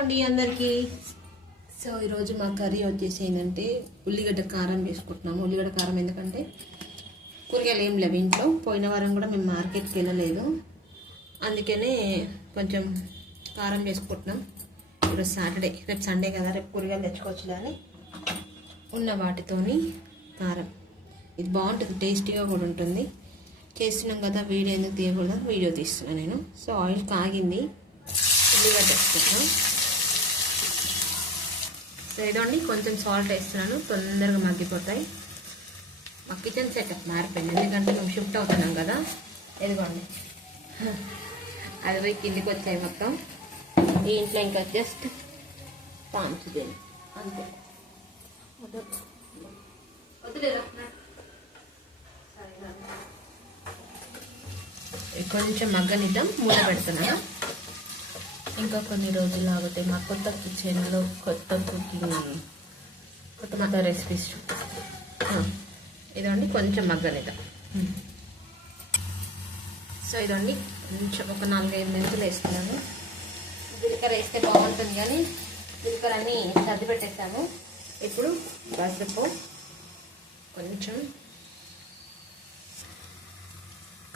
అండి అందరికీ? సో ఈరోజు మా కర్రీ వచ్చేసి ఏంటంటే ఉల్లిగడ్డ కారం చేసుకుంటున్నాము ఉల్లిగడ్డ కారం ఎందుకంటే కూరగాయలు ఏం లేవు ఇంట్లో. పోయిన వారం కూడా మేము మార్కెట్కి వెళ్ళలేదు. అందుకనే కొంచెం కారం చేసుకుంటున్నాం ఈరోజు సాటర్డే. రేపు సండే కదా రేపు కూరగాయలు తెచ్చుకోవచ్చు అని ఉన్న వాటితోని కారం. ఇది బాగుంటుంది టేస్టీగా కూడా ఉంటుంది. చేస్తున్నాం కదా వీడియో ఎందుకు తీయకూడదు వీడియో తీస్తున్నాను నేను. సో ఆయిల్ కాగింది. ఉల్లిగడ్డ వేసుకుంటున్నాం. సో ఇదండి కొంచెం సాల్ట్ వేస్తున్నాను తొందరగా మగ్గిపోతాయి. మా కిచెన్ సెటప్ మారిపోయింది ఎందుకంటే మేము షిఫ్ట్ అవుతున్నాం కదా. ఇదిగోండి. అది పోయి కిందికి వచ్చాయి మొత్తం. ఈ ఇంట్లో ఇంకా జస్ట్ పాంచుదేని అంతే. కొంచెం మగ్గనిద్దాం మూల పెడుతున్నాను. ఇంకా కొన్ని రోజులు ఆగితే మా కొత్త కిచెన్లో కొత్త కుకింగ్ కొత్త కొత్త రెసిపీస్ ఇదండి కొంచెం మగ్గనిద్దాం. సో ఇదండి కొంచెం ఒక నాలుగైదు మెంతులు వేస్తున్నాను జీలకర్ర వేస్తే బాగుంటుంది కానీ జీలకర్ర అన్నీ సర్ది పెట్టేసాము ఇప్పుడు పసుపు కొంచెం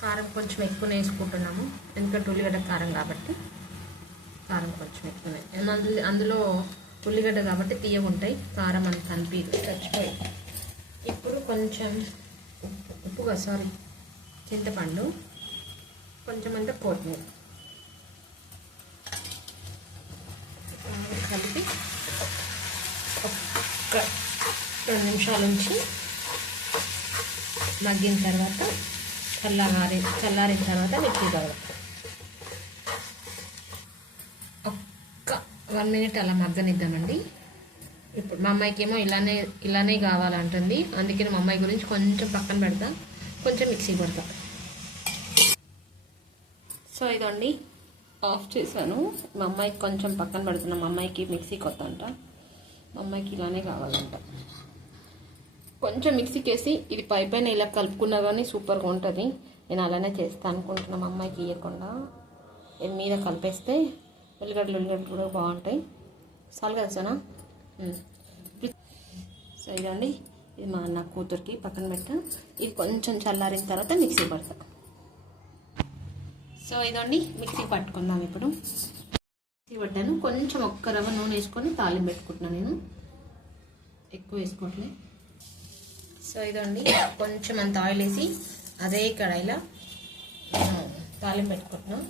కారం కొంచెం ఎక్కువనే వేసుకుంటున్నాము ఎందుకంటే ఉల్లిగడ్డ కారం కాబట్టి. కారం కొంచెం ఎక్కువనే. అందులో అందులో ఉల్లిగడ్డ కాబట్టి తీయగా ఉంటాయి. కారం అంత అనిపించదు చచ్చిపోయి. ఇప్పుడు కొంచెం ఉప్పు ఉప్పుగా సారీ చింతపండు కొంచెం అంతా కొత్తిమీర. కలిపి ఒక్క రెండు నిమిషాల నుంచి మగ్గిన తర్వాత చల్లారి చల్లారిన తర్వాత మిక్సీ కావాలి ఒక్క వన్ మినిట్ అలా మగ్గనిద్దామండి. ఇప్పుడు మా అమ్మాయికి ఏమో ఇలానే ఇలానే కావాలంటుంది. అందుకని మా అమ్మాయి గురించి కొంచెం పక్కన పెడతా. కొంచెం మిక్సీ పెడతా సో ఇదండి. ఆఫ్ చేశాను. మా అమ్మాయికి కొంచెం పక్కన పెడుతున్నా. మా అమ్మాయికి మిక్సీ కొత్త అంట మా అమ్మాయికి ఇలానే కావాలంట. కొంచెం మిక్సీకి వేసి ఇది పై పైన ఇలా కలుపుకున్నా కానీ సూపర్గా ఉంటుంది. నేను అలానే చేస్తాను అనుకుంటున్నా. మా అమ్మాయికి ఇవ్వకుండా మీద కలిపేస్తే ఉల్లిగడ్డలు ఉల్లిగడ్డలు కూడా బాగుంటాయి. చాలు కదా సోనా సో ఇదండి ఇది మా నా కూతురికి పక్కన పెట్టా. ఇది కొంచెం చల్లారిన తర్వాత మిక్సీ పడతా. సో ఇదండి మిక్సీ పట్టుకుందాం ఇప్పుడు. మిక్సీ పట్టాను. కొంచెం ఒక్క రవ్వ నూనె వేసుకొని తాలింపు పెట్టుకుంటున్నాను నేను. ఎక్కువ వేసుకోవట్లే. సో ఇదండి కొంచెం అంత ఆయిల్ వేసి అదే కడాయిలో తాలింపు పెట్టుకుంటున్నాను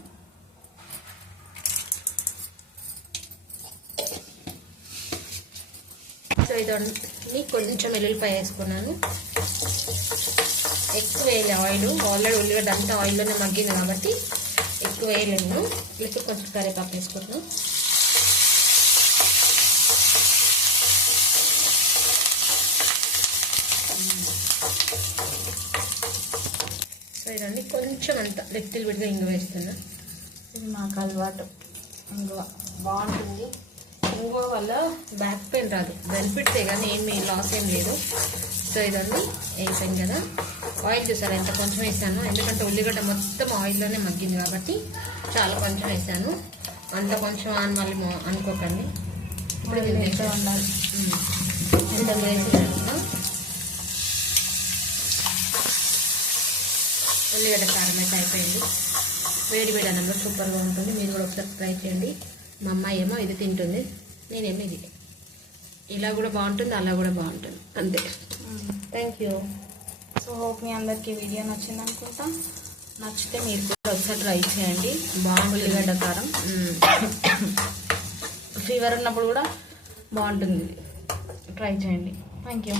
సో ఇదండి కొంచెం వెల్లుల్లిపాయ వేసుకున్నాను. ఎక్కువ వేయలే ఆయిల్. ఆల్రెడీ ఉల్లిగడ్డ అంతా ఆయిల్లోనే మగ్గింది కాబట్టి ఎక్కువ వేయలేము ఇప్పుడు కొంచెం కరివేపాకు వేసుకున్నాను సో ఇదండి కొంచెం అంత లిటిల్ బిడ్గా ఇంగు వేస్తున్నా. ఇది మాకు అలవాటు. ఇంగువ. బాగుంటుంది. ఇంగువ వల్ల బ్యాక్ పెయిన్ రాదు. బెనిఫిట్సే కానీ ఏమి లాస్ ఏం లేదు. సో ఇదండి అయిపోయింది కదా. ఆయిల్ చూసారు? ఎంత కొంచెం వేసాను. ఎందుకంటే ఉల్లిగడ్డ మొత్తం ఆయిల్లోనే మగ్గింది కాబట్టి చాలా కొంచెం వేసాను. అంత కొంచెం అని మళ్ళీ అనుకోకండి. ఇప్పుడు ఉండాలి. ఎంత వేసిన ఉల్లిగడ్డ కారం అయితే అయిపోయింది. వేడి వేడి అన్నంలో సూపర్గా ఉంటుంది. మీరు కూడా ఒకసారి ట్రై చేయండి. మా అమ్మాయి ఏమో ఇది తింటుంది. నేనేమో ఇది ఇలా కూడా బాగుంటుంది అలా కూడా బాగుంటుంది. అంతే. Thank you. సో హోప్ మీ అందరికీ వీడియో నచ్చింది అనుకుంటా. నచ్చితే మీరు కూడా ఒకసారి ట్రై చేయండి. బాగుంటుంది. ఉల్లిగడ్డ కారం. ఫీవర్ ఉన్నప్పుడు కూడా బాగుంటుంది. ట్రై చేయండి. Thank you.